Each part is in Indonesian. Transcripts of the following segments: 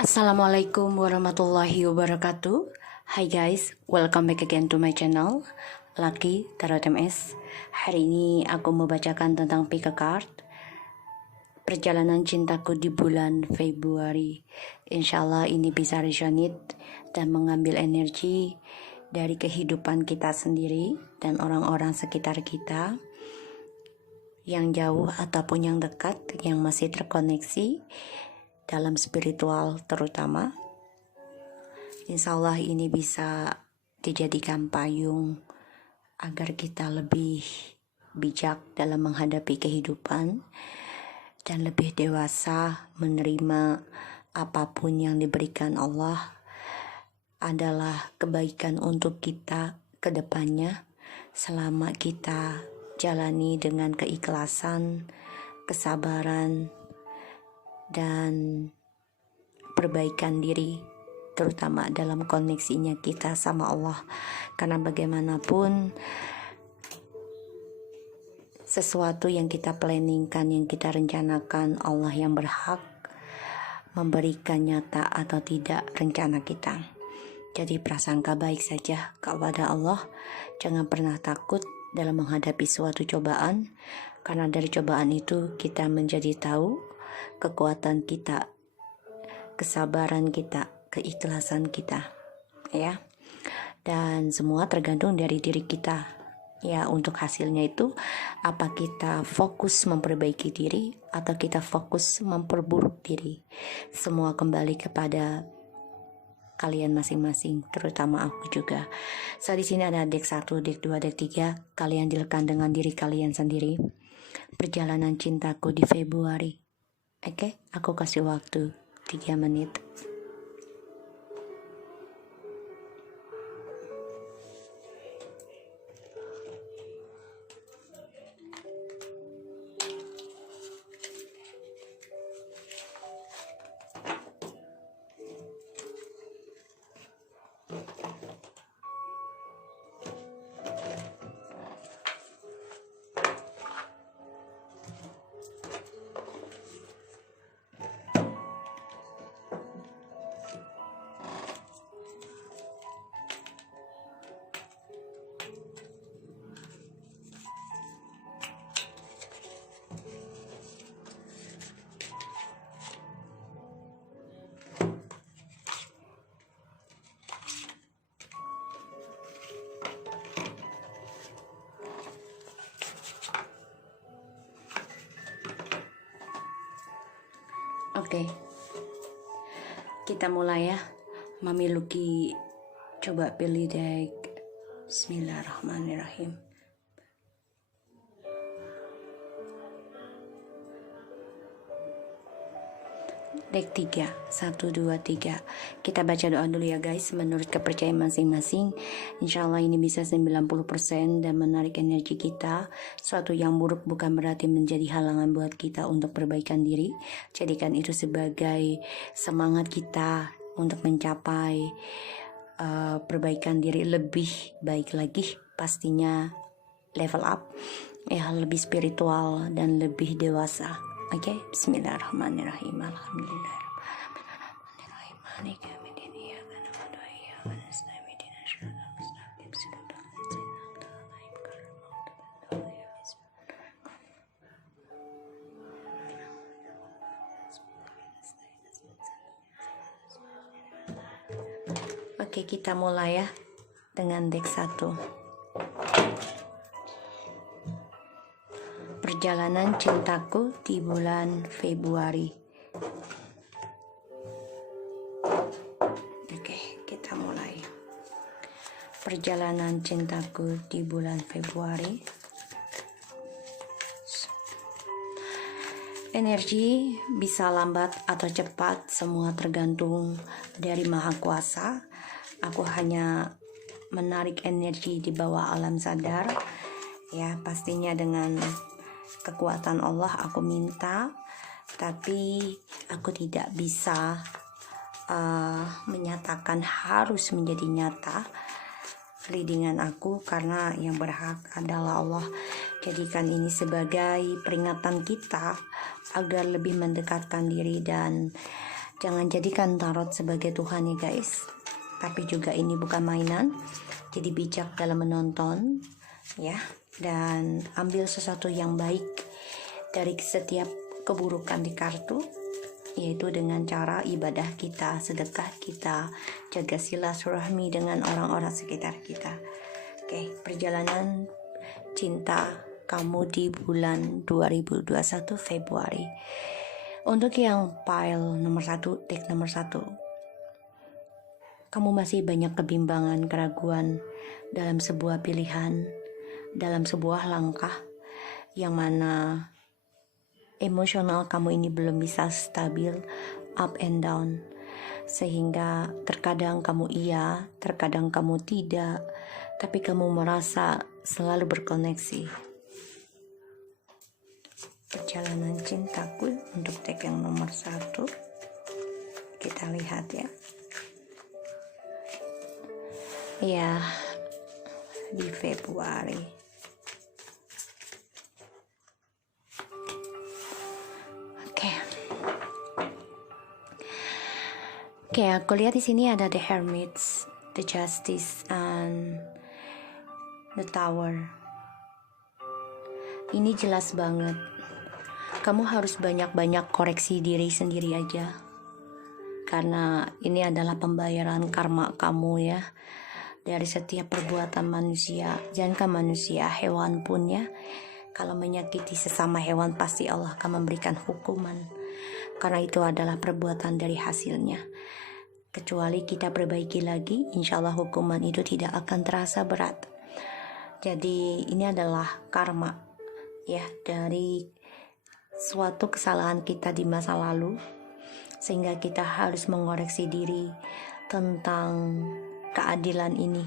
Assalamualaikum warahmatullahi wabarakatuh. Hi guys, welcome back again to my channel Lucky Tarot MS. Hari ini aku mau bacakan tentang pick a card perjalanan cintaku di bulan Februari. Insya Allah ini bisa resonate dan mengambil energi dari kehidupan kita sendiri dan orang-orang sekitar kita, yang jauh ataupun yang dekat, yang masih terkoneksi dalam spiritual terutama. Insya Allah ini bisa dijadikan payung agar kita lebih bijak dalam menghadapi kehidupan dan lebih dewasa menerima apapun yang diberikan Allah adalah kebaikan untuk kita ke depannya, selama kita jalani dengan keikhlasan, kesabaran, dan perbaikan diri, terutama dalam koneksinya kita sama Allah. Karena bagaimanapun sesuatu yang kita planningkan, yang kita rencanakan, Allah yang berhak memberikan nyata atau tidak rencana kita. Jadi prasangka baik saja kepada Allah. Jangan pernah takut dalam menghadapi suatu cobaan, karena dari cobaan itu kita menjadi tahu kekuatan kita, kesabaran kita, keikhlasan kita, ya. Dan semua tergantung dari diri kita, ya. Untuk hasilnya itu, apa kita fokus memperbaiki diri atau kita fokus memperburuk diri, semua kembali kepada kalian masing-masing, terutama aku juga. So di sini ada deck 1, deck 2, deck 3. Kalian dealkan dengan diri kalian sendiri. Perjalanan cintaku di Februari. Oke, aku kasih waktu 3 menit. Oke, kita mulai ya. Mami Lucky coba pilih deck. Bismillahirrahmanirrahim. Deck 3, 1, 2, 3. Kita baca doa dulu ya guys. Menurut kepercayaan masing-masing, insya Allah ini bisa 90% dan menarik energi kita. Suatu yang buruk bukan berarti menjadi halangan buat kita untuk perbaikan diri. Jadikan itu sebagai semangat kita untuk mencapai perbaikan diri lebih baik lagi. Pastinya level up, ya, lebih spiritual dan lebih dewasa. Oke, bismillahirrahmanirrahim. Oke, kita mulai ya dengan deck 1. Perjalanan cintaku di bulan Februari. Oke, kita mulai. Perjalanan cintaku di bulan Februari. Energi bisa lambat atau cepat, semua tergantung dari Maha Kuasa. Aku hanya menarik energi di bawah alam sadar, ya, pastinya dengan kekuatan Allah aku minta, tapi aku tidak bisa menyatakan harus menjadi nyata readingan aku, karena yang berhak adalah Allah. Jadikan ini sebagai peringatan kita agar lebih mendekatkan diri dan Jangan jadikan tarot sebagai Tuhan ya guys. Tapi juga ini bukan mainan. Jadi bijak dalam menonton ya, dan ambil sesuatu yang baik dari setiap keburukan di kartu, yaitu dengan cara ibadah kita, sedekah kita, jaga silaturahmi dengan orang-orang sekitar kita. Oke, perjalanan cinta kamu di bulan 2021 Februari. Untuk yang pile nomor 1, deck nomor 1, kamu masih banyak kebimbangan, keraguan dalam sebuah pilihan, dalam sebuah langkah, yang mana emosional kamu ini belum bisa stabil, up and down, sehingga terkadang kamu iya, terkadang kamu tidak, tapi kamu merasa selalu berkoneksi. Perjalanan cintaku untuk deck yang nomor 1, kita lihat ya. Ya, di Februari. Oke, aku lihat di sini ada the Hermits, the Justice, and the Tower. Ini jelas banget. Kamu harus banyak-banyak koreksi diri sendiri aja. Karena ini adalah pembayaran karma kamu ya. Dari setiap perbuatan manusia. Jangankan manusia, hewan pun ya. Kalau menyakiti sesama hewan, pasti Allah akan memberikan hukuman. Karena itu adalah perbuatan dari hasilnya. Kecuali kita perbaiki lagi, insya Allah hukuman itu tidak akan terasa berat. Jadi ini adalah karma ya, dari suatu kesalahan kita di masa lalu, sehingga kita harus mengoreksi diri tentang keadilan ini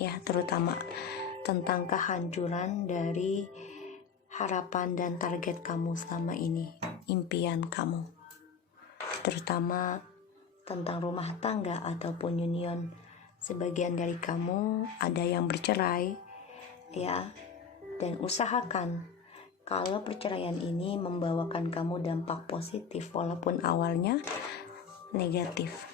ya, terutama tentang kehancuran dari harapan dan target kamu selama ini, impian kamu, terutama tentang rumah tangga ataupun union. Sebagian dari kamu ada yang bercerai ya, dan usahakan kalau perceraian ini membawakan kamu dampak positif walaupun awalnya negatif.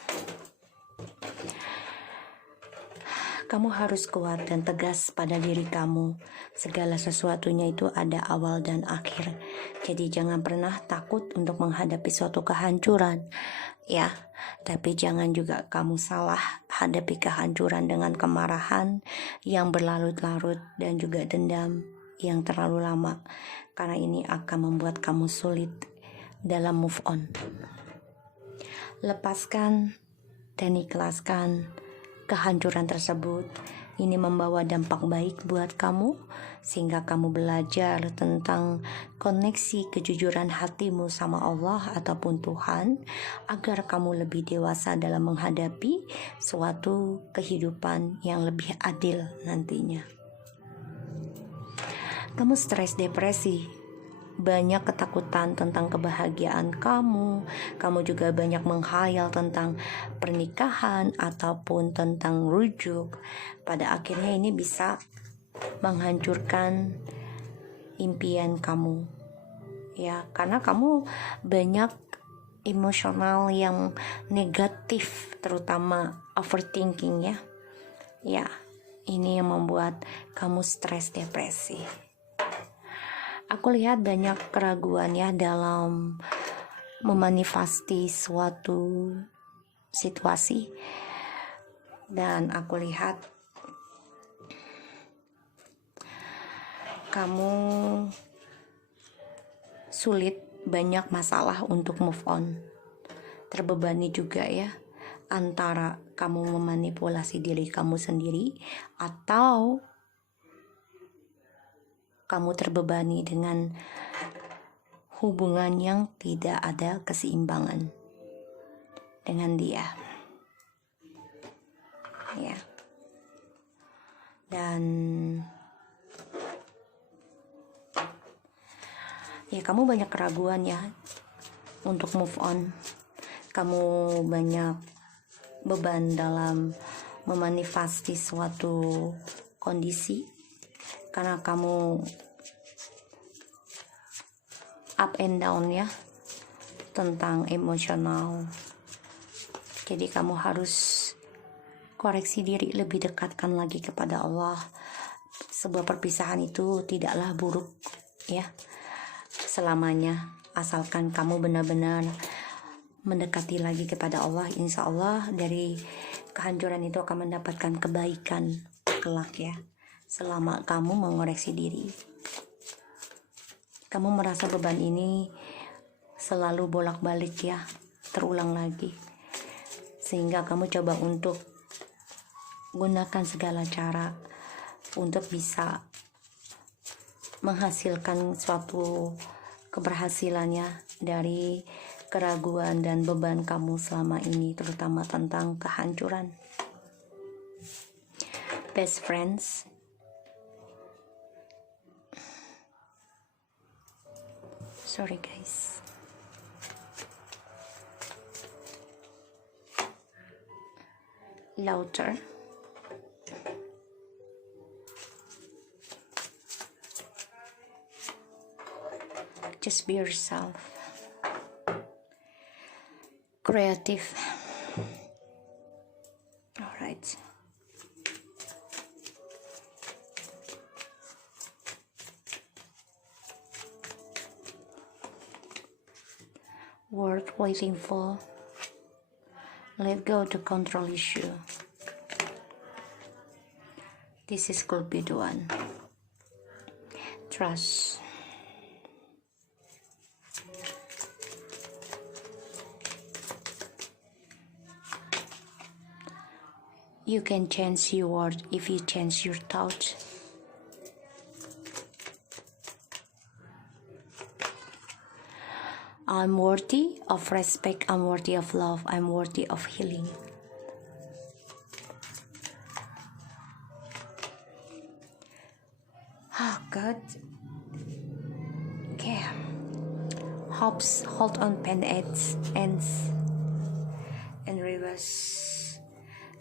Kamu harus kuat dan tegas pada diri kamu. Segala sesuatunya itu ada awal dan akhir. Jadi jangan pernah takut untuk menghadapi suatu kehancuran. Ya, tapi jangan juga kamu salah hadapi kehancuran dengan kemarahan yang berlarut-larut dan juga dendam yang terlalu lama. Karena ini akan membuat kamu sulit dalam move on. Lepaskan dan ikhlaskan kehancuran tersebut. Ini membawa dampak baik buat kamu, sehingga kamu belajar tentang koneksi kejujuran hatimu sama Allah ataupun Tuhan, agar kamu lebih dewasa dalam menghadapi suatu kehidupan yang lebih adil nantinya. Kamu stres, depresi, banyak ketakutan tentang kebahagiaan kamu juga banyak menghayal tentang pernikahan ataupun tentang rujuk. Pada akhirnya ini bisa menghancurkan impian kamu ya, karena kamu banyak emosional yang negatif, terutama overthinking ya, ini yang membuat kamu stres, depresi. Aku lihat banyak keraguan ya dalam memanifesti suatu situasi, dan aku lihat kamu sulit, banyak masalah untuk move on, terbebani juga ya, antara kamu memanipulasi diri kamu sendiri atau kamu terbebani dengan hubungan yang tidak ada keseimbangan dengan dia ya. Dan ya, kamu banyak keraguan ya untuk move on. Kamu banyak beban dalam memanifesti suatu kondisi, karena kamu up and down ya, tentang emosional Jadi kamu harus koreksi diri, lebih dekatkan lagi kepada Allah. Sebuah perpisahan itu tidaklah buruk ya selamanya, asalkan kamu benar-benar mendekati lagi kepada Allah. Insya Allah dari kehancuran itu akan mendapatkan kebaikan kelak ya, selama kamu mengoreksi diri. Kamu merasa beban ini selalu bolak-balik ya, terulang lagi, sehingga kamu coba untuk gunakan segala cara untuk bisa menghasilkan suatu keberhasilannya dari keraguan dan beban kamu selama ini, terutama tentang kehancuran. Best friends, sorry guys. Louder. Just be yourself. Creative. All right. Worth waiting for. Let go the control issue. This is could be the one. Trust. You can change your word if you change your thoughts. I'm worthy of respect, I'm worthy of love, I'm worthy of healing. Oh God. Okay. Hopes hold on pen ends and reverse.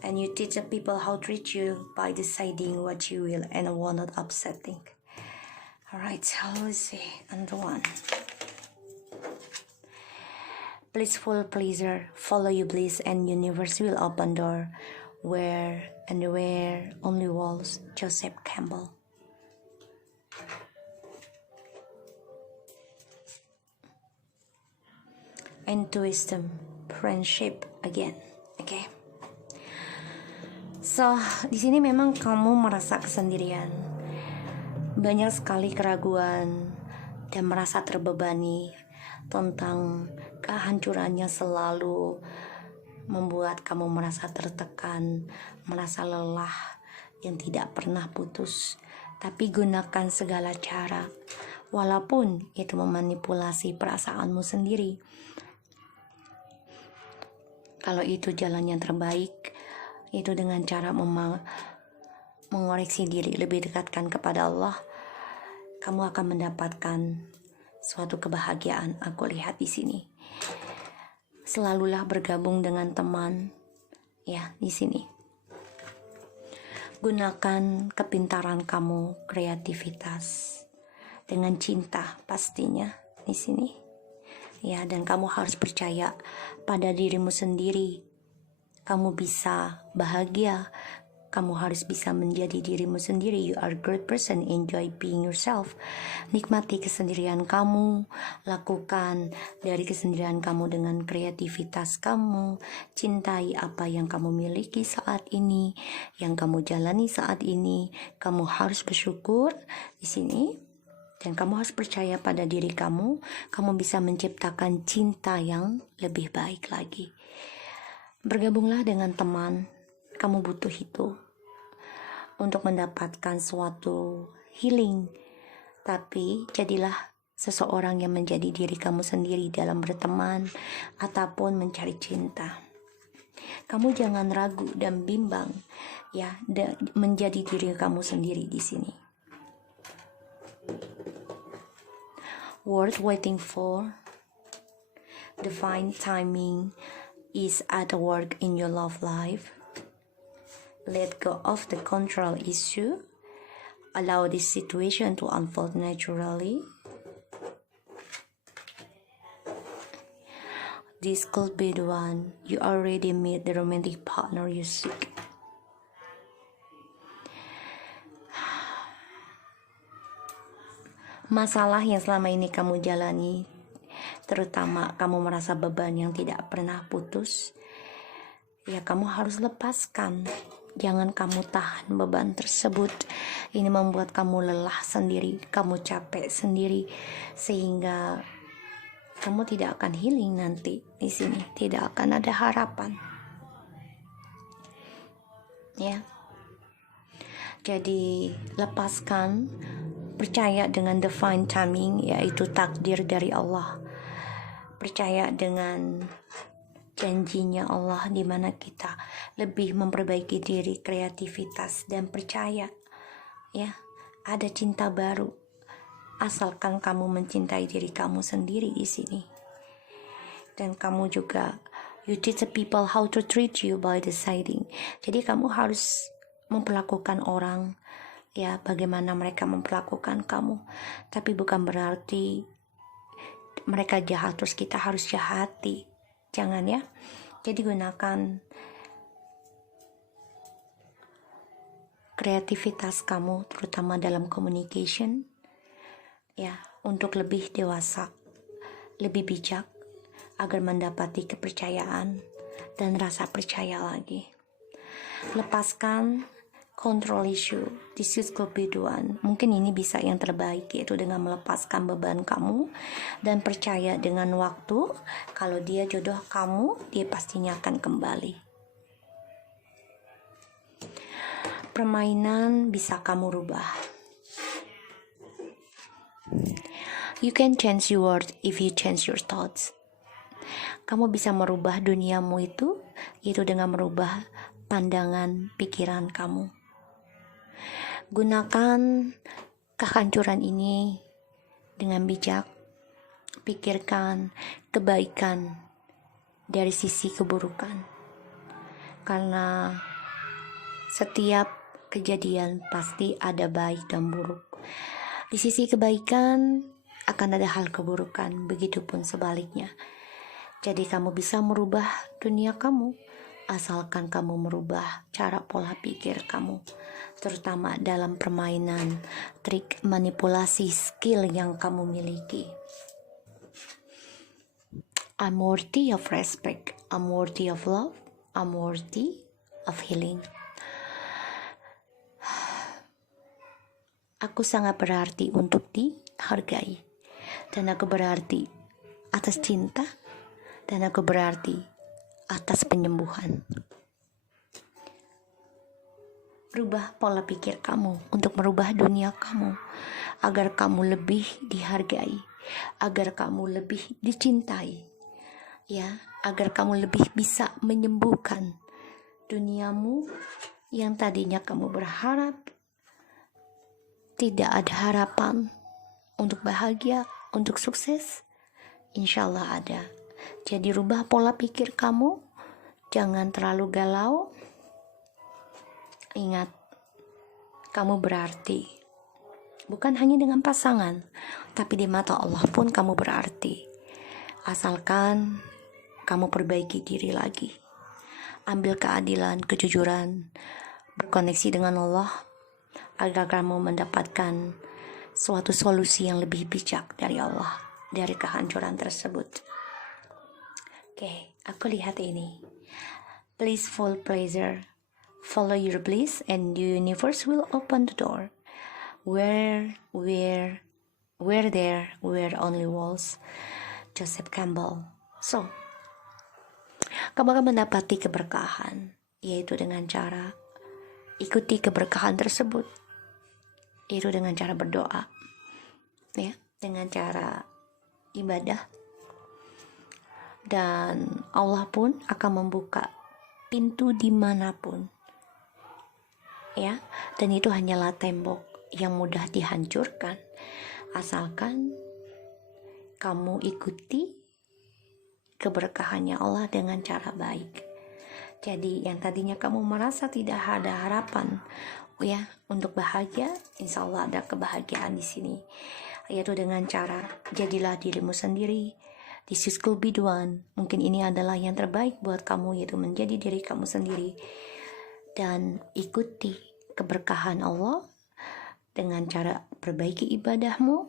And you teach the people how to treat you by deciding what you will and will not upsetting. Alright, so let's see. And one. Blissful pleasure, follow your bliss and universe will open door where only walls. Joseph Campbell. And to wisdom, friendship again. Okay. So, di sini memang kamu merasa kesendirian. Banyak sekali keraguan dan merasa terbebani tentang kehancurannya selalu membuat kamu merasa tertekan, merasa lelah yang tidak pernah putus. Tapi gunakan segala cara, walaupun itu memanipulasi perasaanmu sendiri. Kalau itu jalan yang terbaik, itu dengan cara mengoreksi diri, lebih dekatkan kepada Allah, kamu akan mendapatkan suatu kebahagiaan. Aku lihat di sini. Selalulah bergabung dengan teman, ya di sini. Gunakan kepintaran kamu, kreativitas dengan cinta pastinya di sini. Ya, dan kamu harus percaya pada dirimu sendiri. Kamu bisa bahagia, kamu harus bisa menjadi dirimu sendiri. You are a great person, enjoy being yourself. Nikmati kesendirian kamu, lakukan dari kesendirian kamu dengan kreativitas kamu. Cintai apa yang kamu miliki saat ini, yang kamu jalani saat ini. Kamu harus bersyukur di sini. Dan kamu harus percaya pada diri kamu bisa menciptakan cinta yang lebih baik lagi. Bergabunglah dengan teman, kamu butuh itu untuk mendapatkan suatu healing. Tapi jadilah seseorang yang menjadi diri kamu sendiri dalam berteman ataupun mencari cinta. Kamu jangan ragu dan bimbang ya, menjadi diri kamu sendiri di sini. Worth waiting for, divine timing is at work in your love life. Let go of the control issue. Allow this situation to unfold naturally. This could be the one. You already meet the romantic partner you seek. Masalah yang selama ini kamu jalani, terutama kamu merasa beban yang tidak pernah putus, ya kamu harus lepaskan. Jangan kamu tahan beban tersebut. Ini membuat kamu lelah sendiri, kamu capek sendiri, sehingga kamu tidak akan healing nanti di sini. Tidak akan ada harapan. Ya. Jadi lepaskan. Percaya dengan divine timing, yaitu takdir dari Allah. Percaya dengan janjinya Allah, di mana kita lebih memperbaiki diri, kreativitas, dan percaya ya ada cinta baru, asalkan kamu mencintai diri kamu sendiri di sini. Dan kamu juga, you teach the people how to treat you by deciding. Jadi kamu harus memperlakukan orang ya bagaimana mereka memperlakukan kamu, tapi bukan berarti mereka jahat terus kita harus jahati. Jangan ya. Jadi gunakan kreativitas kamu, terutama dalam communication ya, untuk lebih dewasa, lebih bijak, agar mendapati kepercayaan dan rasa percaya lagi. Lepaskan control issue. This is could be the one. Mungkin ini bisa yang terbaik, yaitu dengan melepaskan beban kamu dan percaya dengan waktu. Kalau dia jodoh kamu, dia pastinya akan kembali. Permainan bisa kamu rubah. You can change your world if you change your thoughts. Kamu bisa merubah duniamu itu, yaitu dengan merubah pandangan pikiran kamu. Gunakan kehancuran ini dengan bijak. Pikirkan kebaikan dari sisi keburukan. Karena setiap kejadian pasti ada baik dan buruk. Di sisi kebaikan akan ada hal keburukan, begitupun sebaliknya. Jadi kamu bisa merubah dunia kamu, asalkan kamu merubah cara pola pikir kamu, terutama dalam permainan, trik, manipulasi, skill yang kamu miliki. I'm worthy of respect, I'm worthy of love, I'm worthy of healing. Aku sangat berarti untuk dihargai, dan aku berarti atas cinta, dan aku berarti atas penyembuhan. Rubah pola pikir kamu untuk merubah dunia kamu, agar kamu lebih dihargai, agar kamu lebih dicintai, ya, agar kamu lebih bisa menyembuhkan duniamu yang tadinya kamu berharap tidak ada harapan untuk bahagia, untuk sukses. Insya Allah ada. Jadi rubah pola pikir kamu, jangan terlalu galau. Ingat, kamu berarti. Bukan hanya dengan pasangan, tapi di mata Allah pun kamu berarti. Asalkan kamu perbaiki diri lagi. Ambil keadilan, kejujuran, berkoneksi dengan Allah, agar kamu mendapatkan suatu solusi yang lebih bijak dari Allah, dari kehancuran tersebut. Oke, aku lihat ini. Blissful pleasure. Follow your bliss and the universe will open the door. Where there were only walls. Joseph Campbell. So, kamu akan mendapati keberkahan, yaitu dengan cara ikuti keberkahan tersebut, yaitu dengan cara berdoa, ya, dengan cara ibadah, dan Allah pun akan membuka pintu dimanapun, ya, dan itu hanyalah tembok yang mudah dihancurkan, asalkan kamu ikuti keberkahannya Allah dengan cara baik. Jadi yang tadinya kamu merasa tidak ada harapan, ya, untuk bahagia, insya Allah ada kebahagiaan di sini, yaitu dengan cara jadilah dirimu sendiri, This is could be the one. Mungkin ini adalah yang terbaik buat kamu, yaitu menjadi diri kamu sendiri. Dan ikuti keberkahan Allah dengan cara perbaiki ibadahmu,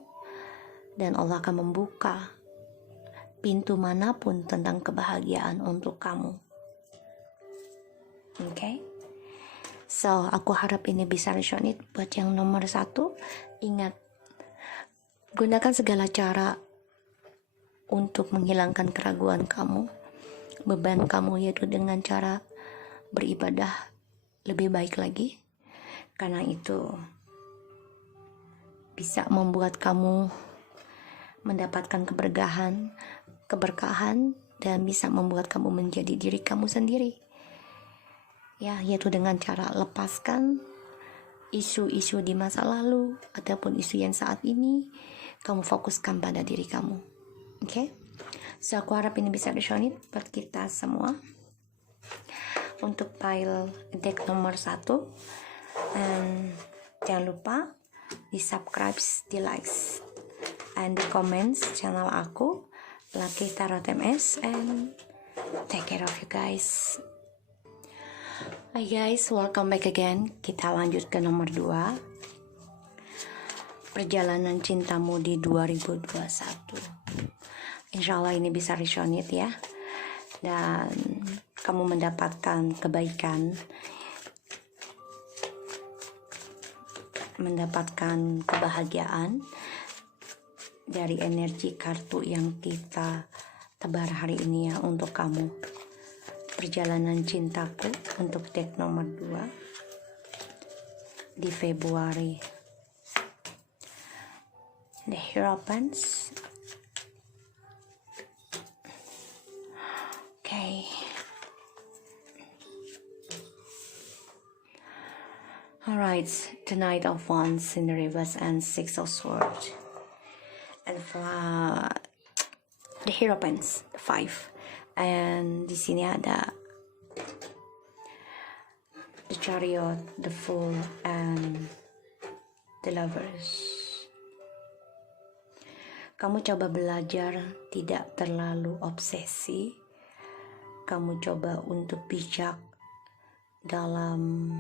dan Allah akan membuka pintu manapun tentang kebahagiaan untuk kamu. Okay? So, aku harap ini bisa resonate buat yang nomor 1. Ingat, gunakan segala cara untuk menghilangkan keraguan kamu, beban kamu, yaitu dengan cara beribadah lebih baik lagi. Karena itu bisa membuat kamu mendapatkan keberkahan, dan bisa membuat kamu menjadi diri kamu sendiri. Ya, yaitu dengan cara lepaskan isu-isu di masa lalu ataupun isu yang saat ini, kamu fokuskan pada diri kamu. Okay? So, aku harap ini bisa resonate buat kita semua. Untuk file deck nomor 1, and jangan lupa di subscribe, di likes, and di comments channel aku, Lucky Tarot MS, and take care of you guys. Hai guys, welcome back again. Kita lanjut ke nomor 2. Perjalanan cintamu di 2021. Insya Allah ini bisa resonate ya. Dan kamu mendapatkan kebaikan, mendapatkan kebahagiaan dari energi kartu yang kita tebar hari ini ya untuk kamu. Perjalanan cintaku untuk deck nomor 2 di Februari. The Hierophants. Okay. Alright, the Knight of Wands in the reverse and Six of Swords. And for the Hierophants, 5. And di sini ada the Chariot, the Fool, and the Lovers. Kamu coba belajar tidak terlalu obsesi. Kamu coba untuk bijak dalam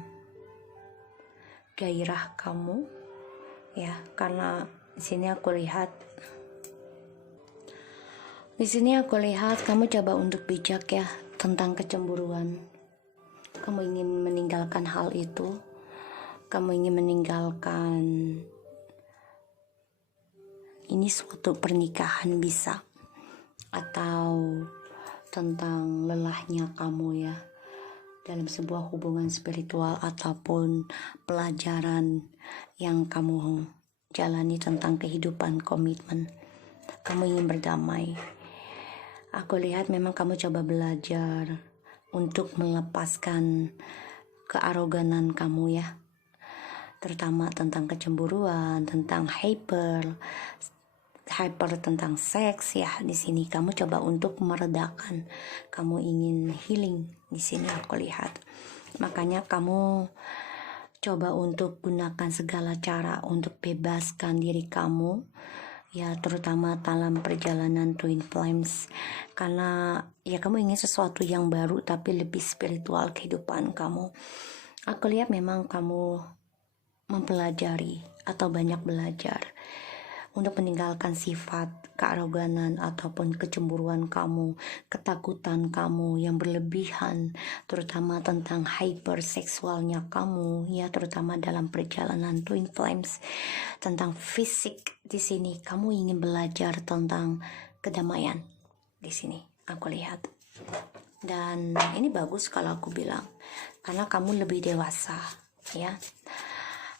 gairah kamu, ya, karena di sini aku lihat kamu coba untuk bijak ya tentang kecemburuan. Kamu ingin meninggalkan hal itu. Kamu ingin meninggalkan ini suatu pernikahan bisa, atau tentang lelahnya kamu ya dalam sebuah hubungan spiritual ataupun pelajaran yang kamu jalani tentang kehidupan komitmen. Kamu ingin berdamai. Aku lihat memang kamu coba belajar untuk melepaskan kearoganan kamu ya, terutama tentang kecemburuan, tentang hyper tentang seks ya. Di sini kamu coba untuk meredakan, kamu ingin healing di sini aku lihat. Makanya kamu coba untuk gunakan segala cara untuk bebaskan diri kamu ya, terutama dalam perjalanan Twin Flames, karena ya kamu ingin sesuatu yang baru tapi lebih spiritual kehidupan kamu. Aku lihat memang kamu mempelajari atau banyak belajar untuk meninggalkan sifat kearoganan ataupun kecemburuan kamu, ketakutan kamu yang berlebihan, terutama tentang hyperseksualnya kamu ya, terutama dalam perjalanan Twin Flames. Tentang fisik di sini kamu ingin belajar tentang kedamaian di sini aku lihat. Dan ini bagus kalau aku bilang, karena kamu lebih dewasa ya.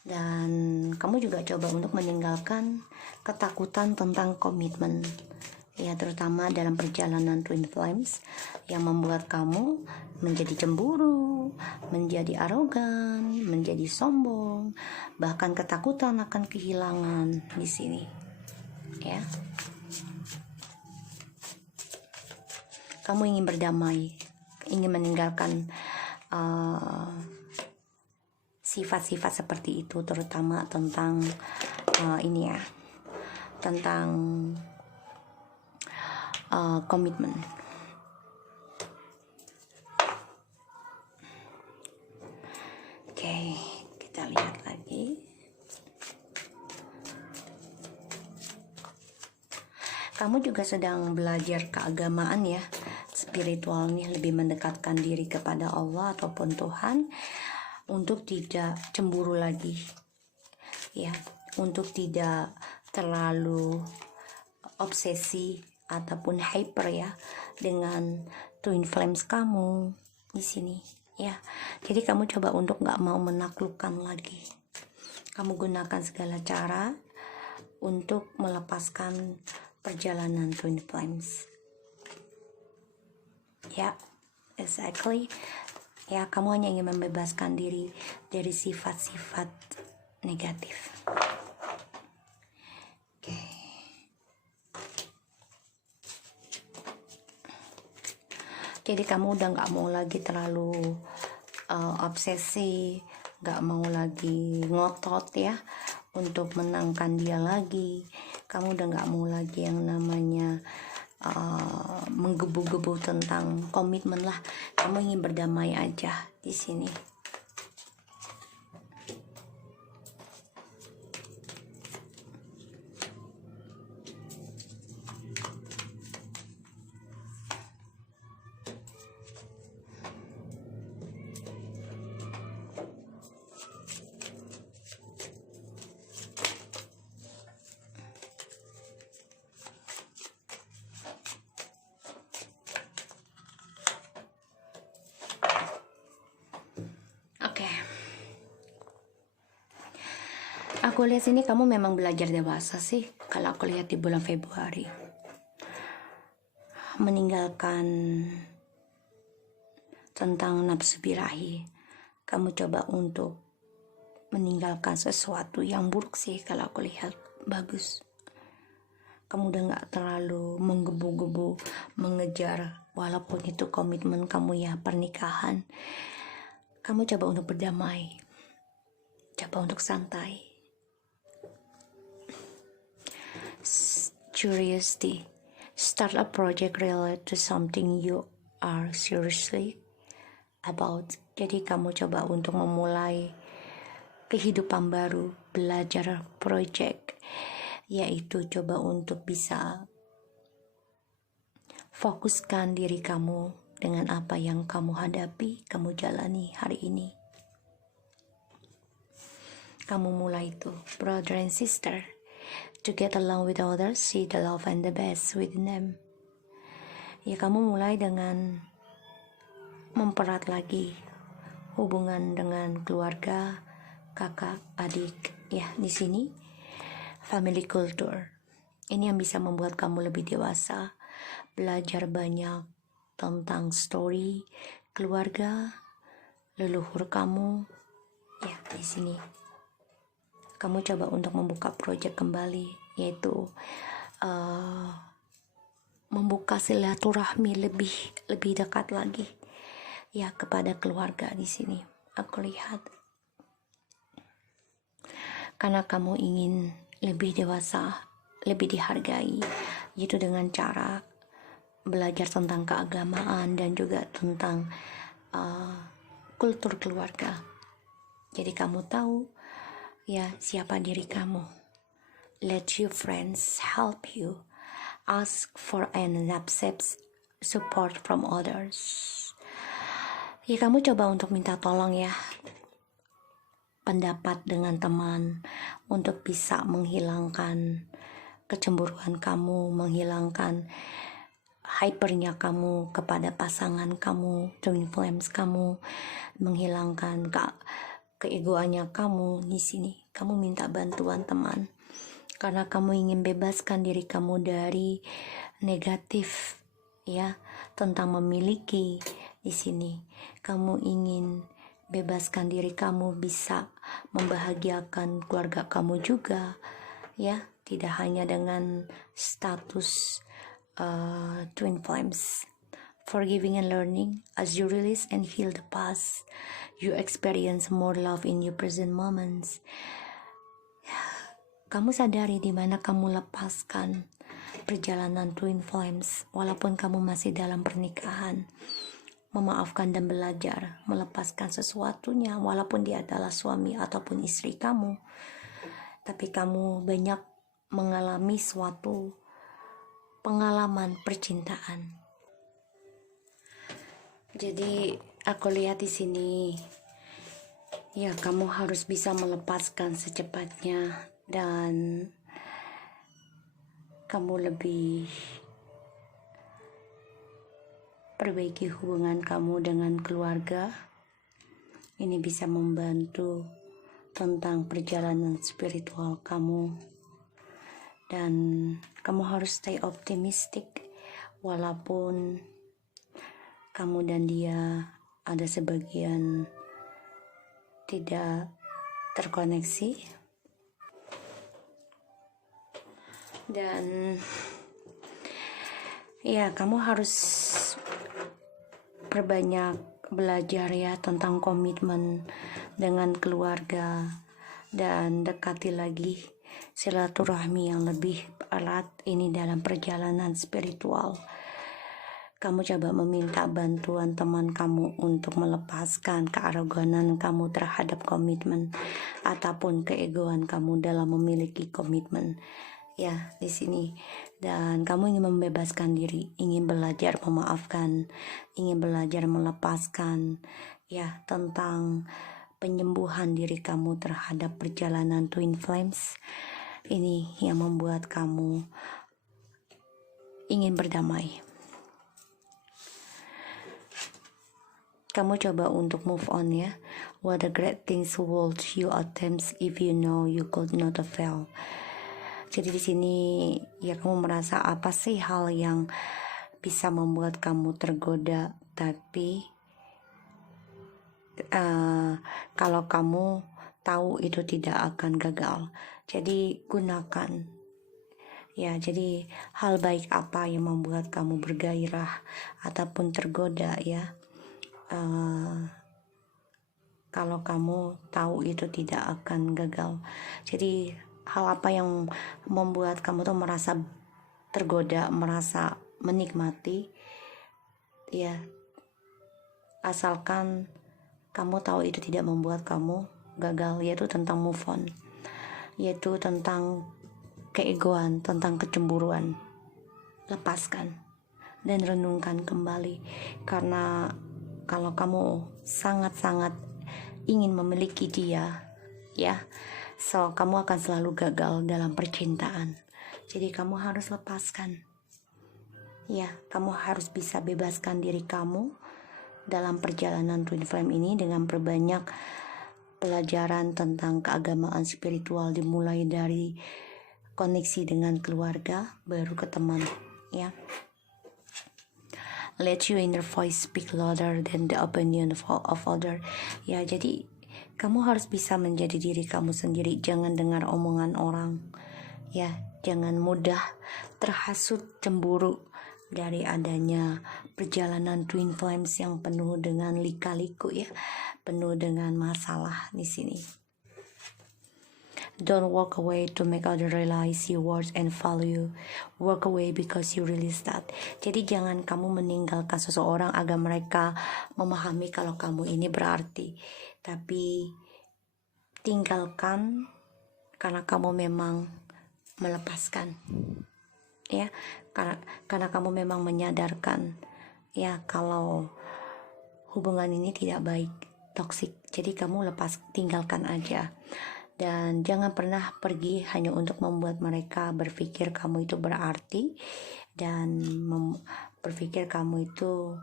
Dan kamu juga coba untuk meninggalkan ketakutan tentang komitmen ya, terutama dalam perjalanan Twin Flames yang membuat kamu menjadi cemburu, menjadi arogan, menjadi sombong, bahkan ketakutan akan kehilangan di sini ya. Kamu ingin berdamai, ingin meninggalkan sifat-sifat seperti itu, terutama tentang ini ya, tentang komitmen. Oke, kita lihat lagi. Kamu juga sedang belajar keagamaan ya, spiritual nih, lebih mendekatkan diri kepada Allah ataupun Tuhan untuk tidak cemburu lagi. Ya, untuk tidak terlalu obsesi ataupun hyper ya dengan twin flames kamu di sini ya. Jadi kamu coba untuk nggak mau menaklukkan lagi. Kamu gunakan segala cara untuk melepaskan perjalanan twin flames. Ya, exactly. Ya, kamu hanya ingin membebaskan diri dari sifat-sifat negatif. Oke. Jadi kamu udah nggak mau lagi terlalu obsesi, nggak mau lagi ngotot ya untuk menangkan dia lagi. Kamu udah nggak mau lagi yang namanya menggebu-gebu tentang komitmen lah. Kamu ingin berdamai aja di sini. Aku lihat sini kamu memang belajar dewasa sih. Kalau aku lihat di bulan Februari, meninggalkan tentang nafsu birahi. Kamu coba untuk meninggalkan sesuatu yang buruk sih. Kalau aku lihat bagus. Kamu udah gak terlalu menggebu-gebu mengejar, walaupun itu komitmen kamu ya, pernikahan. Kamu coba untuk berdamai, coba untuk santai. Curiosity, start a project related to something you are seriously about. Jadi kamu coba untuk memulai kehidupan baru, belajar project, yaitu coba untuk bisa fokuskan diri kamu dengan apa yang kamu hadapi, kamu jalani hari ini. Kamu mulai itu, brother and sister, to get along with others, see the love and the best within them. Ya, kamu mulai dengan memperat lagi hubungan dengan keluarga, kakak, adik. Ya, di sini family culture. Ini yang bisa membuat kamu lebih dewasa, belajar banyak tentang story keluarga, leluhur kamu. Ya, di sini kamu coba untuk membuka proyek kembali, yaitu membuka silaturahmi lebih dekat lagi ya kepada keluarga di sini. Aku lihat karena kamu ingin lebih dewasa, lebih dihargai, yaitu dengan cara belajar tentang keagamaan dan juga tentang kultur keluarga. Jadi kamu tahu ya siapa diri kamu. Let your friends help you. Ask for and accept support from others. Ya, kamu coba untuk minta tolong ya, pendapat dengan teman untuk bisa menghilangkan kecemburuan kamu, menghilangkan hypernya kamu kepada pasangan kamu, twin flames kamu, menghilangkan keegoannya kamu di sini. Kamu minta bantuan teman karena kamu ingin bebaskan diri kamu dari negatif ya tentang memiliki. Di sini kamu ingin bebaskan diri kamu bisa membahagiakan keluarga kamu juga ya, tidak hanya dengan status twin flames. Forgiving and learning, as you release and heal the past, you experience more love in your present moments. kamu sadari di mana kamu lepaskan perjalanan twin flames walaupun kamu masih dalam pernikahan. Memaafkan dan belajar melepaskan sesuatunya walaupun dia adalah suami ataupun istri kamu. Tapi kamu banyak mengalami suatu pengalaman percintaan. Jadi aku lihat di sini ya kamu harus bisa melepaskan secepatnya dan kamu lebih perbaiki hubungan kamu dengan keluarga. Ini bisa membantu tentang perjalanan spiritual kamu. Dan kamu harus stay optimistic walaupun kamu dan dia ada sebagian tidak terkoneksi. Dan ya kamu harus perbanyak belajar ya tentang komitmen dengan keluarga dan dekati lagi silaturahmi yang lebih erat ini dalam perjalanan spiritual. Kamu coba meminta bantuan teman kamu untuk melepaskan kearoganan kamu terhadap komitmen ataupun keegoan kamu dalam memiliki komitmen. Ya, di sini. Dan kamu ingin membebaskan diri, ingin belajar memaafkan, ingin belajar melepaskan ya tentang penyembuhan diri kamu terhadap perjalanan twin flames. Ini yang membuat kamu ingin berdamai. Kamu coba untuk move on ya. What a great things would you attempt if you know you could not fail. Jadi di sini ya kamu merasa apa sih hal yang bisa membuat kamu tergoda, tapi kalau kamu tahu itu tidak akan gagal. Jadi gunakan ya. Jadi hal baik apa yang membuat kamu bergairah ataupun tergoda ya. Kalau kamu tahu itu tidak akan gagal. Jadi hal apa yang membuat kamu tuh merasa tergoda, merasa menikmati ya, asalkan kamu tahu itu tidak membuat kamu gagal, yaitu tentang move on, yaitu tentang keegoan, tentang kecemburuan. Lepaskan dan renungkan kembali, karena kalau kamu sangat-sangat ingin memiliki dia ya, so kamu akan selalu gagal dalam percintaan. Jadi kamu harus lepaskan ya, kamu harus bisa bebaskan diri kamu dalam perjalanan twin flame ini dengan perbanyak pelajaran tentang keagamaan spiritual, dimulai dari koneksi dengan keluarga, baru ke teman ya. Let your inner voice speak louder than the opinion of other. Ya, jadi kamu harus bisa menjadi diri kamu sendiri. Jangan dengar omongan orang. Ya, jangan mudah terhasut cemburu dari adanya perjalanan twin flames yang penuh dengan lika-liku ya, penuh dengan masalah di sini. Don't walk away to make others realize your worth and value. Walk away because you realize that. Jadi jangan kamu meninggalkan seseorang agar mereka memahami kalau kamu ini berarti. Tapi tinggalkan karena kamu memang melepaskan. Ya, karena kamu memang menyadarkan ya kalau hubungan ini tidak baik, toksik. Jadi kamu tinggalkan aja. Dan jangan pernah pergi hanya untuk membuat mereka berpikir kamu itu berarti dan berpikir kamu itu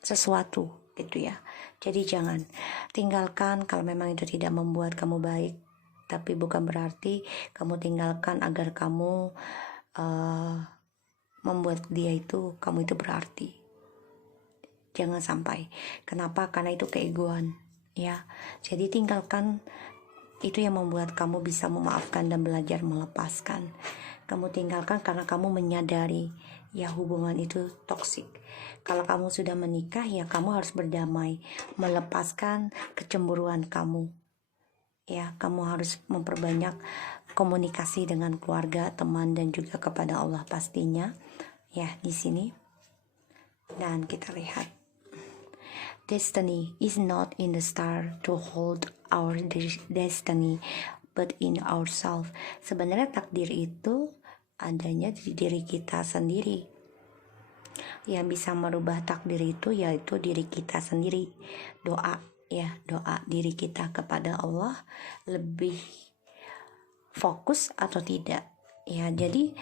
sesuatu gitu ya. Jadi jangan, tinggalkan kalau memang itu tidak membuat kamu baik. Tapi bukan berarti kamu tinggalkan agar kamu membuat dia itu, kamu itu berarti. Jangan sampai. Kenapa? Karena itu keegoan ya. Jadi tinggalkan itu yang membuat kamu bisa memaafkan dan belajar melepaskan. Kamu tinggalkan karena kamu menyadari ya hubungan itu toksik. Kalau kamu sudah menikah ya kamu harus berdamai, melepaskan kecemburuan kamu Ya, kamu harus memperbanyak komunikasi dengan keluarga, teman, dan juga kepada Allah pastinya. Ya, di sini. Dan kita lihat. Destiny is not in the star to hold our destiny, but in ourselves. Sebenarnya takdir itu adanya di diri kita sendiri. Yang bisa merubah takdir itu yaitu diri kita sendiri. Doa, ya, doa diri kita kepada Allah lebih fokus atau tidak. Ya, jadi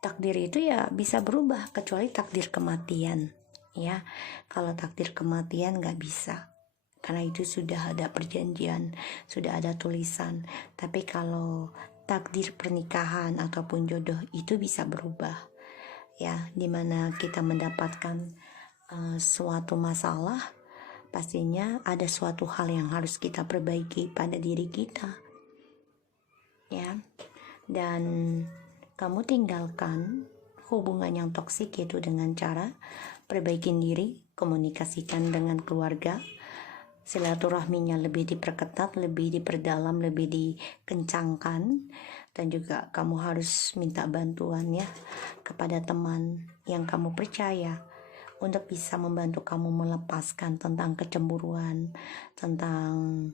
takdir itu ya bisa berubah kecuali takdir kematian. Ya, kalau takdir kematian nggak bisa, karena itu sudah ada perjanjian, sudah ada tulisan. Tapi kalau takdir pernikahan ataupun jodoh itu bisa berubah, ya, dimana kita mendapatkan suatu masalah, pastinya ada suatu hal yang harus kita perbaiki pada diri kita, ya. Dan kamu tinggalkan hubungan yang toksik itu dengan cara perbaikin diri, komunikasikan dengan keluarga, silaturahminya lebih diperketat, lebih diperdalam, lebih dikencangkan, dan juga kamu harus minta bantuan ya kepada teman yang kamu percaya untuk bisa membantu kamu melepaskan tentang kecemburuan, tentang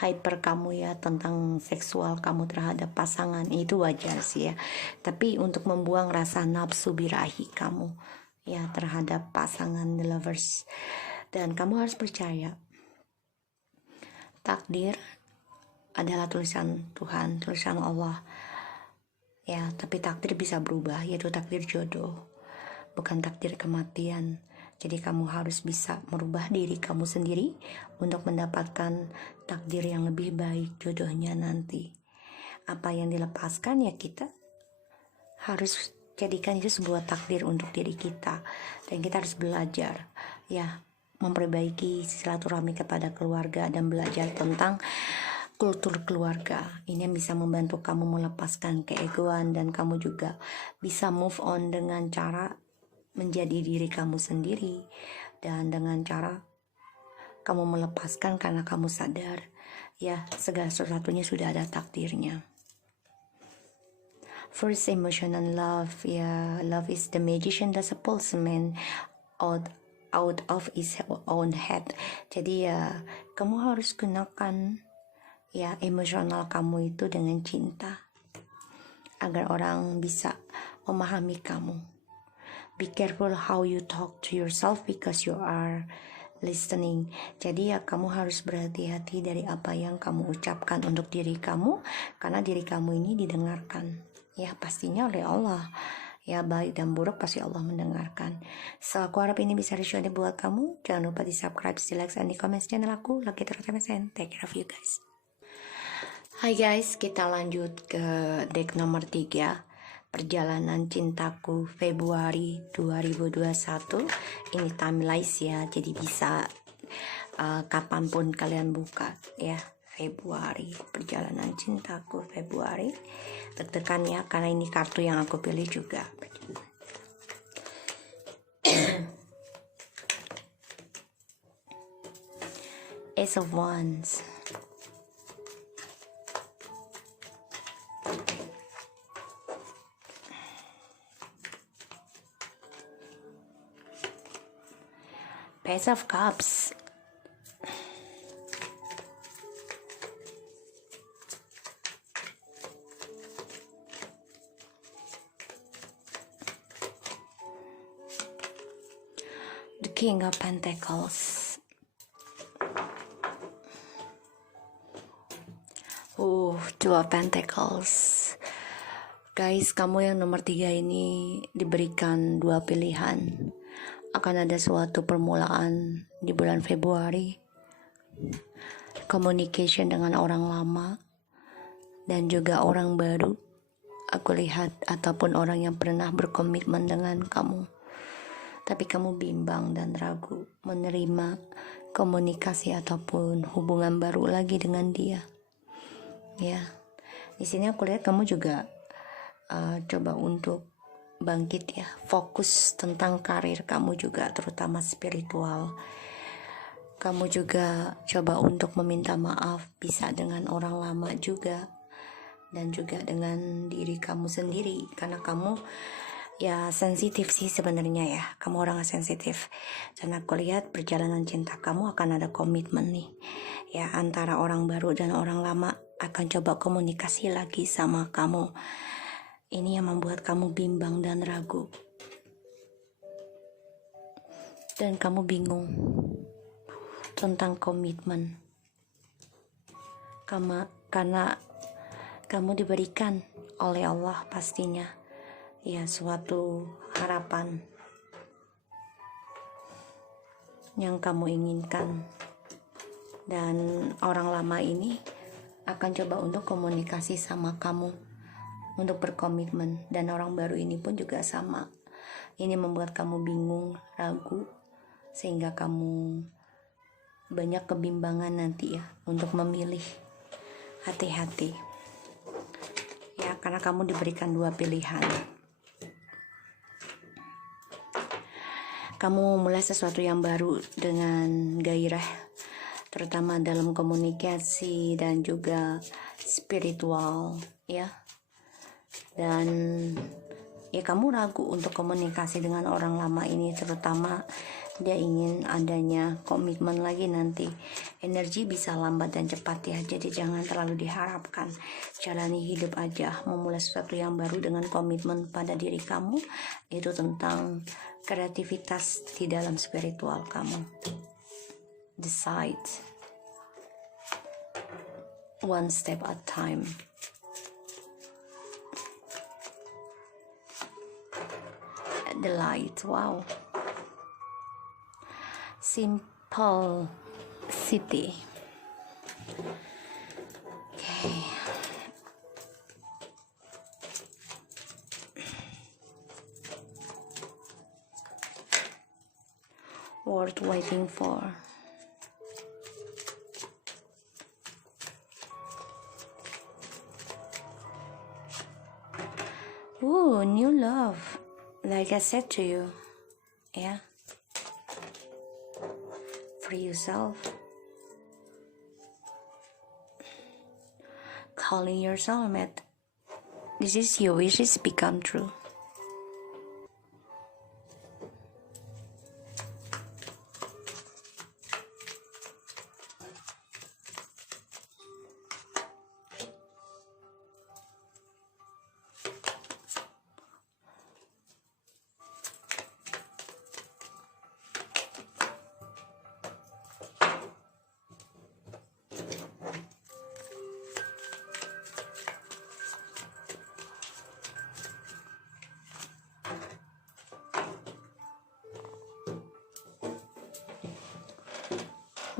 hyper kamu ya, tentang seksual kamu terhadap pasangan. Itu wajar sih ya, tapi untuk membuang rasa nafsu birahi kamu ya terhadap pasangan, the lovers. Dan kamu harus percaya takdir adalah tulisan Tuhan, tulisan Allah ya. Tapi takdir bisa berubah, yaitu takdir jodoh, bukan takdir kematian. Jadi kamu harus bisa merubah diri kamu sendiri untuk mendapatkan takdir yang lebih baik jodohnya nanti. Apa yang dilepaskan ya kita harus jadikan itu sebuah takdir untuk diri kita. Dan kita harus belajar ya memperbaiki silaturahmi kepada keluarga dan belajar tentang kultur keluarga. Ini yang bisa membantu kamu melepaskan keegoan dan kamu juga bisa move on dengan cara menjadi diri kamu sendiri, dan dengan cara kamu melepaskan karena kamu sadar ya segala sesuatunya sudah ada takdirnya. First, emotional love, ya, love is the magician that pulls a man out of his own head. Jadi ya kamu harus gunakan ya emosional kamu itu dengan cinta agar orang bisa memahami kamu. Be careful how you talk to yourself because you are listening. Jadi ya kamu harus berhati-hati dari apa yang kamu ucapkan untuk diri kamu, karena diri kamu ini didengarkan ya pastinya oleh Allah. Ya, baik dan buruk pasti Allah mendengarkan. So aku harap ini bisa resume buat kamu. Jangan lupa di subscribe, di like, dan di comment channel aku. Lagi terus take care of you guys. Hai guys, kita lanjut ke deck nomor 3, Perjalanan Cintaku Februari 2021. Ini timeless ya, jadi bisa kapanpun kalian buka ya. Februari, Perjalanan Cintaku Februari. Deg-degan ya, karena ini kartu yang aku pilih juga. Ace of Wands. Page of Cups. The King of Pentacles. Two of Pentacles. Guys, kamu yang nomor 3 ini diberikan 2 pilihan. Akan ada suatu permulaan di bulan Februari, communication dengan orang lama dan juga orang baru aku lihat, ataupun orang yang pernah berkomitmen dengan kamu, tapi kamu bimbang dan ragu menerima komunikasi ataupun hubungan baru lagi dengan dia. Ya, di sini aku lihat kamu juga coba untuk bangkit ya, fokus tentang karir kamu juga, terutama spiritual. Kamu juga coba untuk meminta maaf, bisa dengan orang lama juga, dan juga dengan diri kamu sendiri, karena kamu ya sensitif sih sebenarnya ya, kamu orang sensitif. Dan aku lihat perjalanan cinta kamu akan ada komitmen nih, ya antara orang baru dan orang lama akan coba komunikasi lagi sama kamu. Ini yang membuat kamu bimbang dan ragu, dan kamu bingung tentang komitmen. Karena kamu diberikan oleh Allah pastinya ya suatu harapan yang kamu inginkan, dan orang lama ini akan coba untuk komunikasi sama kamu untuk berkomitmen, dan orang baru ini pun juga sama. Ini membuat kamu bingung, ragu, sehingga kamu banyak kebimbangan nanti ya untuk memilih. Hati-hati ya, karena kamu diberikan dua pilihan. Kamu mulai sesuatu yang baru dengan gairah, terutama dalam komunikasi dan juga spiritual ya. Dan ya kamu ragu untuk komunikasi dengan orang lama ini, terutama dia ingin adanya komitmen lagi nanti. Energi bisa lambat dan cepat ya, jadi jangan terlalu diharapkan. Jalani hidup aja, memulai sesuatu yang baru dengan komitmen pada diri kamu. Itu tentang kreativitas di dalam spiritual kamu. Decide one step at a time. The light, wow. Simple city. Okay. Worth waiting for. Ooh, new love. Like I said to you, yeah. Free yourself. Calling your soulmate. This is your wishes become true.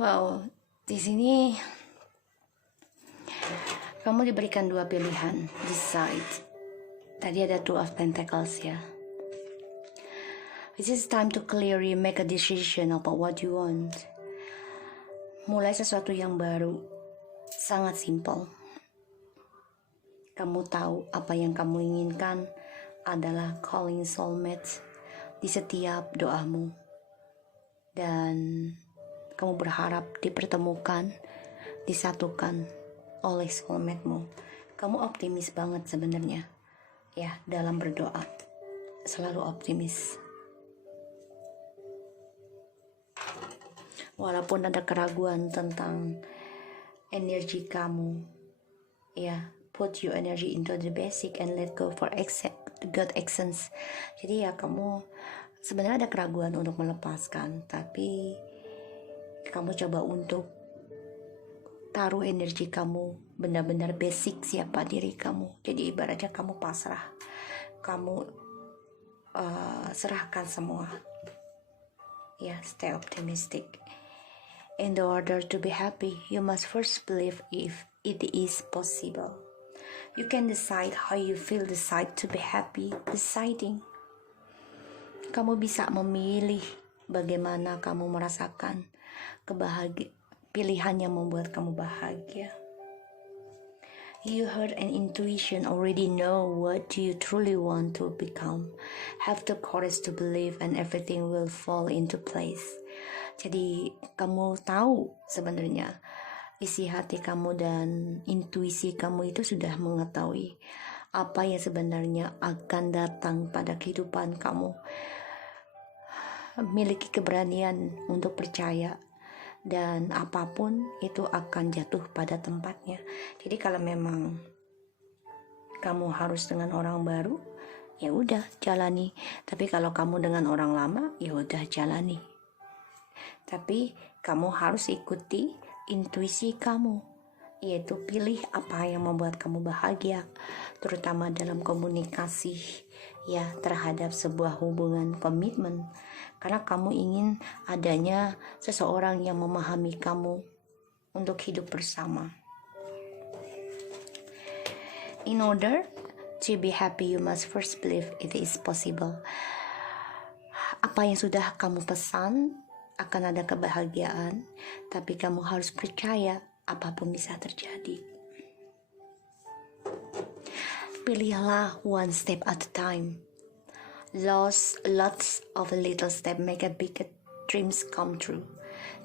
Wow, di sini kamu diberikan dua pilihan. Decide. Tadi ada Two of Pentacles ya. It is time to clearly make a decision about what you want. Mulai sesuatu yang baru. Sangat simple. Kamu tahu apa yang kamu inginkan adalah calling soulmate di setiap doamu. Dan kamu berharap dipertemukan, disatukan oleh soulmate-mu. Kamu optimis banget sebenarnya. Ya, dalam berdoa. Selalu optimis. Walaupun ada keraguan tentang energi kamu. Ya, put your energy into the basic and let go for good actions. Jadi ya kamu sebenarnya ada keraguan untuk melepaskan, tapi kamu coba untuk taruh energi kamu benar-benar basic siapa diri kamu. Jadi ibaratnya kamu pasrah, kamu serahkan semua. Ya, stay optimistic. In order to be happy, you must first believe if it is possible. You can decide how you feel, decide to be happy, deciding. Kamu bisa memilih bagaimana kamu merasakan pilihan yang membuat kamu bahagia. You heard an intuition, already know what you truly want to become. Have the courage to believe and everything will fall into place. Jadi kamu tahu sebenarnya isi hati kamu dan intuisi kamu itu sudah mengetahui apa yang sebenarnya akan datang pada kehidupan kamu. Miliki keberanian untuk percaya dan apapun itu akan jatuh pada tempatnya. Jadi kalau memang kamu harus dengan orang baru, ya udah jalani. Tapi kalau kamu dengan orang lama, ya udah jalani. Tapi kamu harus ikuti intuisi kamu, yaitu pilih apa yang membuat kamu bahagia, terutama dalam komunikasi ya terhadap sebuah hubungan komitmen. Karena kamu ingin adanya seseorang yang memahami kamu untuk hidup bersama. In order to be happy, you must first believe it is possible. Apa yang sudah kamu pesan akan ada kebahagiaan, tapi kamu harus percaya apapun bisa terjadi. Pilihlah one step at a time. Lots of little step make a big dreams come true.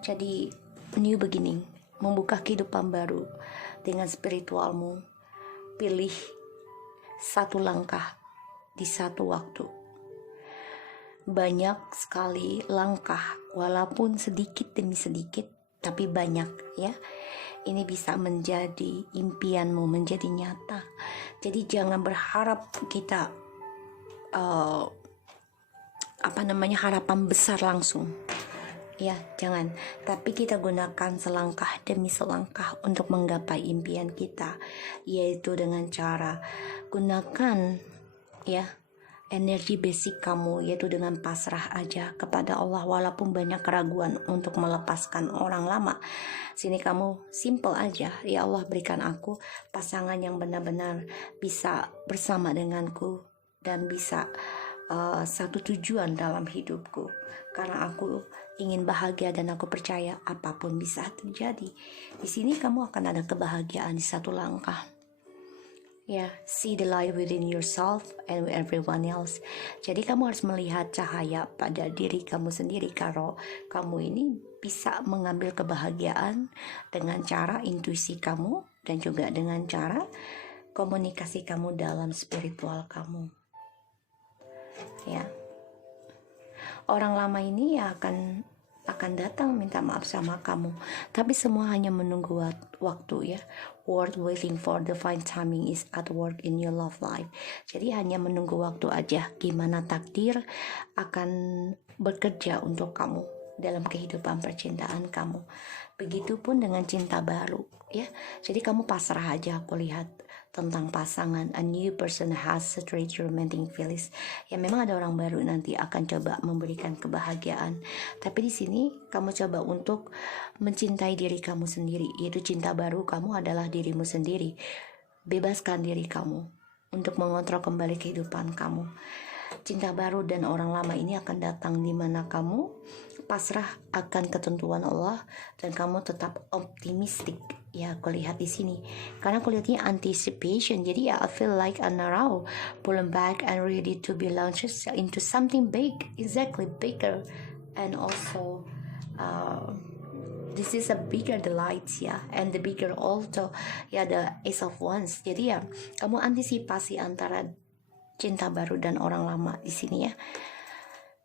Jadi new beginning, membuka kehidupan baru dengan spiritualmu. Pilih satu langkah di satu waktu. Banyak sekali langkah, walaupun sedikit demi sedikit, tapi banyak ya. Ini bisa menjadi impianmu menjadi nyata. Jadi jangan berharap kita harapan besar langsung. Ya, jangan. Tapi kita gunakan selangkah demi selangkah untuk menggapai impian kita, yaitu dengan cara gunakan ya energi basic kamu, yaitu dengan pasrah aja kepada Allah walaupun banyak keraguan untuk melepaskan orang lama. Sini kamu simple aja, ya Allah berikan aku pasangan yang benar-benar bisa bersama denganku dan bisa satu tujuan dalam hidupku, karena aku ingin bahagia dan aku percaya apapun bisa terjadi. Di sini kamu akan ada kebahagiaan di satu langkah. Ya, see the light within yourself and everyone else. Jadi kamu harus melihat cahaya pada diri kamu sendiri, kalau kamu ini bisa mengambil kebahagiaan dengan cara intuisi kamu dan juga dengan cara komunikasi kamu dalam spiritual kamu. Ya, orang lama ini akan datang minta maaf sama kamu, tapi semua hanya menunggu waktu ya. Worth waiting for, the fine timing is at work in your love life. Jadi hanya menunggu waktu aja, gimana takdir akan bekerja untuk kamu dalam kehidupan percintaan kamu. Begitupun dengan cinta baru ya. Jadi kamu pasrah aja, aku lihat tentang pasangan, a new person has straight romantic feelings. Ya memang ada orang baru nanti akan coba memberikan kebahagiaan, tapi di sini kamu coba untuk mencintai diri kamu sendiri, yaitu cinta baru kamu adalah dirimu sendiri. Bebaskan diri kamu untuk mengontrol kembali kehidupan kamu. Cinta baru dan orang lama ini akan datang di mana kamu pasrah akan ketentuan Allah dan kamu tetap optimistik. Ya, aku lihat di sini. Karena aku lihatnya anticipation. Jadi ya, I feel like I'm now pulling back and ready to be launched into something big, exactly bigger, and also this is a bigger delight ya, and the bigger also ya, the Ace of Wands. Jadi ya, kamu antisipasi antara cinta baru dan orang lama di sini ya.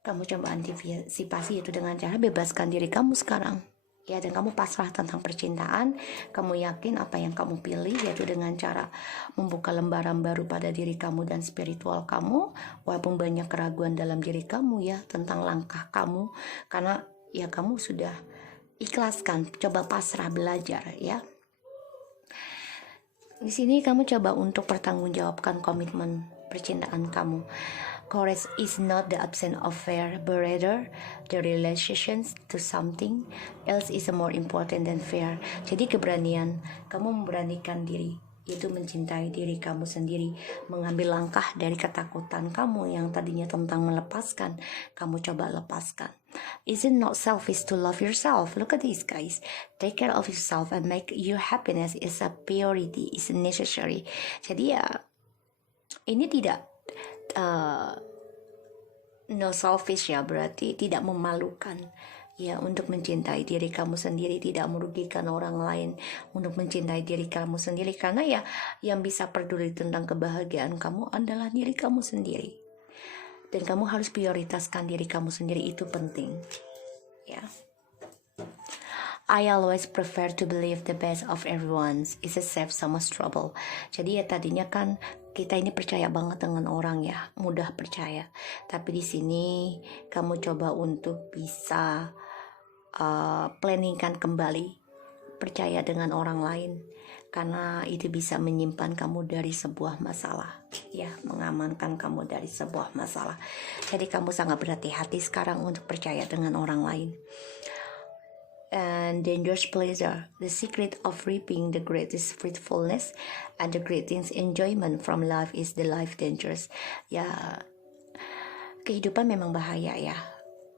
Kamu coba antisipasi itu dengan cara bebaskan diri kamu sekarang ya, dan kamu pasrah tentang percintaan. Kamu yakin apa yang kamu pilih, yaitu dengan cara membuka lembaran baru pada diri kamu dan spiritual kamu, walaupun banyak keraguan dalam diri kamu ya tentang langkah kamu, karena ya kamu sudah ikhlaskan, coba pasrah, belajar ya. Di sini kamu coba untuk pertanggungjawabkan komitmen percintaan kamu. Courage is not the absence of fear, but rather the relations to something else is more important than fear. Jadi keberanian, kamu memberanikan diri, yaitu mencintai diri kamu sendiri, mengambil langkah dari ketakutan kamu yang tadinya tentang melepaskan, kamu coba lepaskan. Is it not selfish to love yourself? Look at this guys. Take care of yourself and make your happiness is a priority, is necessary. Jadi ya, ini tidak no selfish ya, berarti tidak memalukan Ya, untuk mencintai diri kamu sendiri, tidak merugikan orang lain, untuk mencintai diri kamu sendiri, karena ya yang bisa peduli tentang kebahagiaan kamu adalah diri kamu sendiri. Dan kamu harus prioritaskan diri kamu sendiri, itu penting. Ya. I always prefer to believe the best of everyone is a save so much trouble. Jadi ya tadinya kan kita ini percaya banget dengan orang ya, mudah percaya. Tapi di sini kamu coba untuk bisa planningkan kembali percaya dengan orang lain, karena itu bisa menyimpan kamu dari sebuah masalah, ya, mengamankan kamu dari sebuah masalah. Jadi kamu sangat berhati-hati sekarang untuk percaya dengan orang lain. And dangerous pleasure, the secret of reaping the greatest fruitfulness and the greatest enjoyment from life is the life dangerous. Ya, kehidupan memang bahaya ya,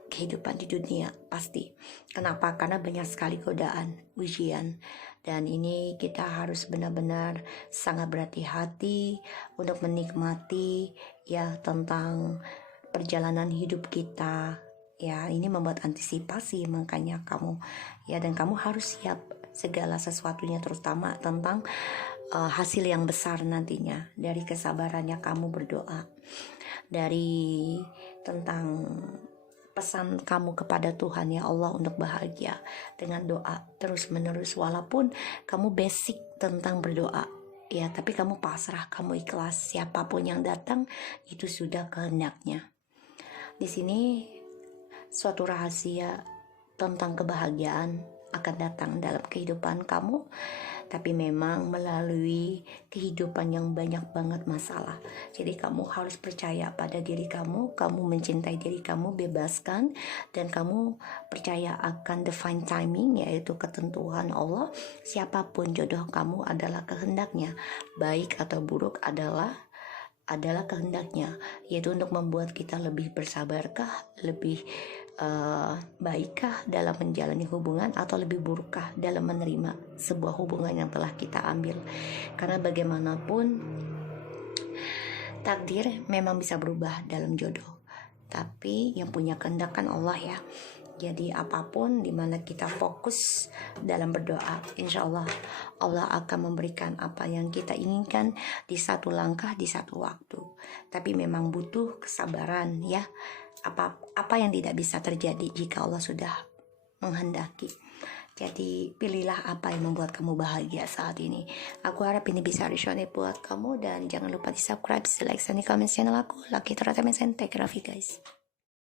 kehidupan di dunia pasti. Kenapa? Karena banyak sekali godaan, ujian, dan ini kita harus benar-benar sangat berhati-hati untuk menikmati ya tentang perjalanan hidup kita. Ya, ini membuat antisipasi, makanya kamu ya, dan kamu harus siap segala sesuatunya, terutama tentang hasil yang besar nantinya dari kesabarannya kamu berdoa, dari tentang pesan kamu kepada Tuhan ya Allah untuk bahagia dengan doa terus menerus, walaupun kamu basic tentang berdoa ya, tapi kamu pasrah, kamu ikhlas, siapapun yang datang itu sudah kehendaknya. Di sini suatu rahasia tentang kebahagiaan akan datang dalam kehidupan kamu, tapi memang melalui kehidupan yang banyak banget masalah. Jadi kamu harus percaya pada diri kamu mencintai diri kamu, bebaskan, dan kamu percaya akan divine timing, yaitu ketentuan Allah. Siapapun jodoh kamu adalah kehendaknya, baik atau buruk adalah kehendaknya, yaitu untuk membuat kita lebih bersabarkah, lebih baikkah dalam menjalani hubungan, atau lebih burukkah dalam menerima sebuah hubungan yang telah kita ambil. Karena bagaimanapun takdir memang bisa berubah dalam jodoh, tapi yang punya kehendak kan Allah ya. Jadi apapun dimana kita fokus dalam berdoa, insya Allah Allah akan memberikan apa yang kita inginkan di satu langkah, di satu waktu. Tapi memang butuh kesabaran ya. Apa yang tidak bisa terjadi jika Allah sudah menghendaki. Jadi pilihlah apa yang membuat kamu bahagia saat ini. Aku harap ini bisa resonate buat kamu, dan jangan lupa di subscribe, like, dan di comment channel aku. Lucky Tara Temen, take care of you guys.